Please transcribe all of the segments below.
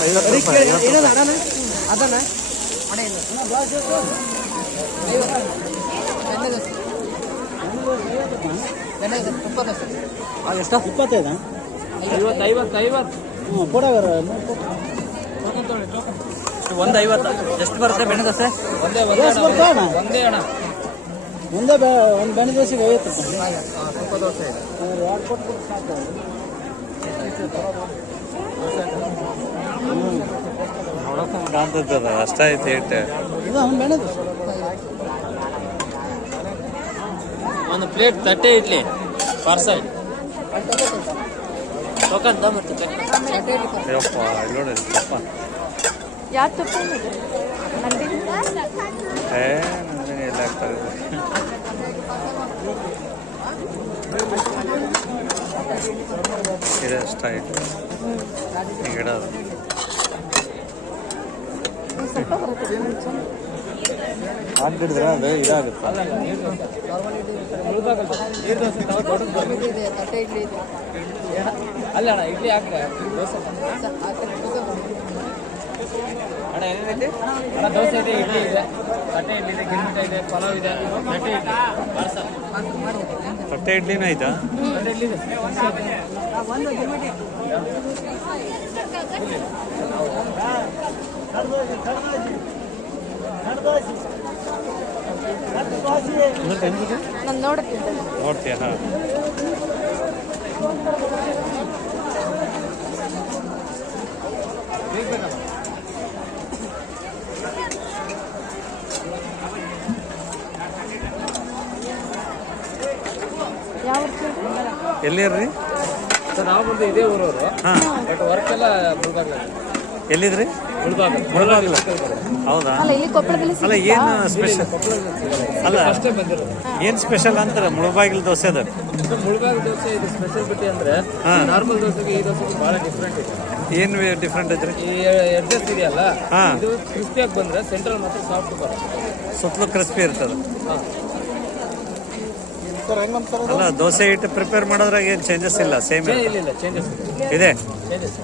ಎಷ್ಟು 25 50 ಹ್ಞೂ ಕೊಡೋರ 150 ಎಷ್ಟು ಬರುತ್ತೆ ಬೆಣ್ಣೆ ದೋಸೆ? ಒಂದೇ ಅಣ್ಣ ಮುಂದೆ ಒಂದು ಬೆಣ್ಣೆ ದೋಸೆಗೆ 50 ರೂಪಾಯಿ. ತುಪ್ಪ ದೋಸೆ ಇದೆ. 2 ಕೊಟ್ಟು ಸಾಕು. ನೋಡೋಕೆ ಕಾಣ್ತದ ಅಷ್ಟ ಐತಿ ಏಟ್ ಇದು ಅವ್ನು ಬೆಣ್ಣೆ ದೋಸೆ. ಒಂದು ಪ್ಲೇಟ್ ತಟ್ಟೆ ಇಡ್ಲಿ ಪಾರ್ಸಲ್ ಟೋಕನ್ ತಗೊಂಬರ್ತೀನಿ. ಅಯ್ಯಪ್ಪ ನೋಡಿ ತಪ್ಪ ಯಾರು ತುಪ್ಪ ನಂದಿನಿ ನಂದಿನಿ ಎಲ್ಲ ಆಗ್ತಾರೆ ಇದೆ ಅಷ್ಟ ಐತಿ ಗಿಡ ಸ್ವಲ್ಪ ಬರುತ್ತೆ ಹಾಕಿಡಿದ್ರೆ ಅದು ಇದಾಗುತ್ತೆ. ಅಲ್ಲ ಅಣ್ಣ ಇಡ್ಲಿ ಹಾಕ್ರೆ ದೋಸೆ ಅಣ್ಣ ಏನೇನೈತಿ ಅಣ್ಣ? ದೋಸೆ ಇದೆ, ಇಡ್ಲಿ ಇದೆ, ತಟ್ಟೆ ಇಡ್ಲಿ ಇದೆ, ಗಿರ್ಮಿಟ ಇದೆ, ಪಲಾವ್ ಇದೆ, ತಟ್ಟೆ ಇಡ್ಲಿ ಪಾರ್ಸಲ್. ತಟ್ಟೆ ಇಡ್ಲಿನ ಆಯ್ತಾ? ತಟ್ಟೆ ಇಡ್ಲಿ ಇದೆ. ನಾನು ನೋಡುತ್ತಿದ್ದೆ. ನೋಡ್ತೀಯ? ಹಾಂ ಯಾವ ಎಲ್ಲಿರ್ರಿ? ಸರ್ ನಾವು ಬಂದು ಇದೇ ಊರವರು. ಹಾಂ ಬಟ್ ವರ್ಕ್ ಎಲ್ಲ ಮುಳ್ಬಾಗ್ಲ. ಎಲ್ಲಿದ್ರಿ? ಮುಳ್ಬಾಗ್ಲ. ಹೌದಾ? ಅಲ್ಲ ಇಲ್ಲಿ ಕೊಪ್ಪಳದಲ್ಲಿ ಅಲ್ಲ ಏನು ಸ್ಪೆಷಲ್? ಅಲ್ಲ ಅಷ್ಟೇ ಬಂದಿರೋದು. ಏನು ಸ್ಪೆಷಲ್ ಅಂತಾರೆ ಮುಳುಬಾಗಿಲು ದೋಸೆ ಅದು? ಮುಳ್ಬಾಗಿಲು ದೋಸೆ ಇದು ಸ್ಪೆಷಾಲಿಟಿ ಅಂದ್ರೆ ನಾರ್ಮಲ್ ದೋಸೆಗೆ ಈ ದೋಸೆಗೆ ಬಹಳ ಡಿಫ್ರೆಂಟ್ ಇದೆ. ಏನು ಡಿಫ್ರೆಂಟ್ ಐತ್ರಿ? ಈ ಎಡ್ಜಸ್ ಇದೆಯಲ್ಲ, ಹಾಂ ಇದು ಕ್ರಿಸ್ಪಿಯಾಗಿ ಬಂದ್ರೆ ಸೆಂಟ್ರಲ್ ಮಾತ್ರ ಸಾಫ್ಟ್ ಬರುತ್ತೆ. ಸುತ್ತಲೂ ಕ್ರಿಸ್ಪಿ ಇರ್ತದೆ. ಹಾಂ ಅಲ್ಲ ದೋಸೆ ಹಿಟ್ಟು ಪ್ರಿಪೇರ್ ಮಾಡೋದ್ರಾಗ ಏನು ಚೇಂಜಸ್ ಇಲ್ಲ? ಸೇಮ್ ಇಲ್ಲ ಚೇಂಜಸ್ ಇದೆ. ಚೇಂಜಸ್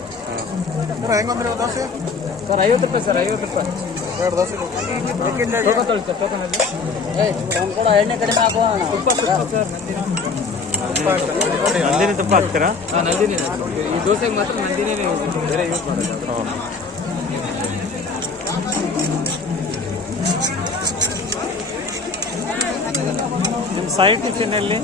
ಸರ್ ಹೆಂಗಂದ್ರೆ ದೋಸೆ ಸರ್ 50 ರೂಪಾಯಿ ಸರ್ 50 ರೂಪಾಯಿ 2 ದೋಸೆ ಟೋಕನ್ ತೊಳಿ ಸರ್ ಟೋಕನಲ್ಲಿ ಕೂಡ ಎಣ್ಣೆ ಕಡಿಮೆ ಹಾಕುವ. ತುಪ್ಪ ಸರ್ ನಂದಿನಿ ತುಪ್ಪ ಹಾಕ್ತೀರಾ? ಹಾಂ ನಂದಿನಿ. ಈ ದೋಸೆಗೆ ಮಾತ್ರ ನಂದಿನೇ ಬೇರೆ ಯೂಸ್ ಮಾಡೋದು. ನಿಮ್ಮ ಸೈಡ್ ಟಿಫಿನಲ್ಲಿ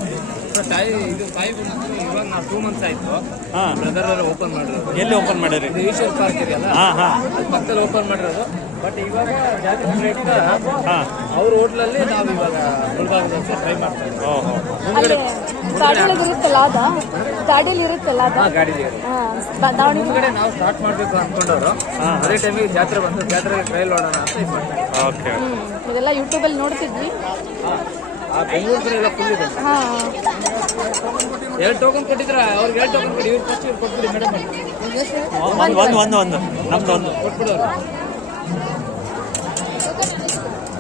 ಇದು ತಾಯಿ ಬಂದು ಇವಾಗ ನಾವು 2 ಮಂತ್ಸ್ ಆಯಿತು. ಹಾಂ ಬ್ರದರ್ ಅವರು ಓಪನ್ ಮಾಡಿರೋದು. ಎಲ್ಲಿ ಓಪನ್ ಮಾಡಿರಿ? ಇದು ಈಶ್ವರ್ ಪಾರ್ಕ್ ಇದೆಯಲ್ಲ, ಹಾಂ ಹಾಂ ಅದು ಪಕ್ಕದಲ್ಲಿ ಓಪನ್ ಮಾಡಿರೋದು. ಬಟ್ ಇವಾಗ ಜಾತಿ ರೇಟ್ ಹಾಂ ಅವ್ರ ಹೋಟ್ಲಲ್ಲಿ ನಾವು ಇವಾಗ ಮುಳ್ಬಾಗಿಲು ದೋಸೆ ಟ್ರೈ ಮಾಡ್ತಾ ಇದ್ದೀವಿ. ಓಹೋ ಅಲ್ಲಿ ಗಾಡಿಯೊಳಗೆ ಇರುತ್ತಲ್ಲ ಅದ ಗಾಡಿಯಲ್ಲಿ ಇರುತ್ತಲ್ಲ ಅದ ಗಾಡಿ ದಾವಣಗೆರೆ ಮುಂದ್ಗಡೆ ನಾವು ಸ್ಟಾರ್ಟ್ ಮಾಡಬೇಕು ಅಂದ್ಕೊಂಡವರು ಅದೇ ಟೈಮಿಗೆ ಜಾತ್ರೆ ಬಂದು ಜಾತ್ರೆಗೆ ಟ್ರೈಲ್ ನೋಡೋಣ ಅಂತ ಇದು ಮಾಡ್ತಾರೆ. ಓಕೆ ಇದೆಲ್ಲ ಯೂಟ್ಯೂಬಲ್ಲಿ ನೋಡ್ತಿದ್ವಿ. ಆ ಬೆಂಗಳೂರು ಕಡೆ ಎಲ್ಲ ಫುಲ್ ಇದೆ. ಹಾಂ 2 ಟೋಕನ್ ಕೊಟ್ಟಿದ್ರ ಅವ್ರಿಗೆ 2 ಟೋಕನ್ ಕೊಡಿ. ಇವ್ರು ಫಸ್ಟ್ ಇವ್ರು ಕೊಟ್ಬಿಡಿ ಮೇಡಮ್. ಒಂದು ನಮ್ದು ಒಂದು ಕೊಟ್ಬಿಡೋರು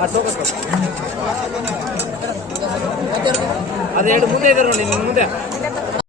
ಆ ಟೋಕನ್ ಅದು 2 ಮುಂದೆ ಇದ್ದಾರೆ ನೋಡಿ. ನಿಮ್ಮ ಮುಂದೆ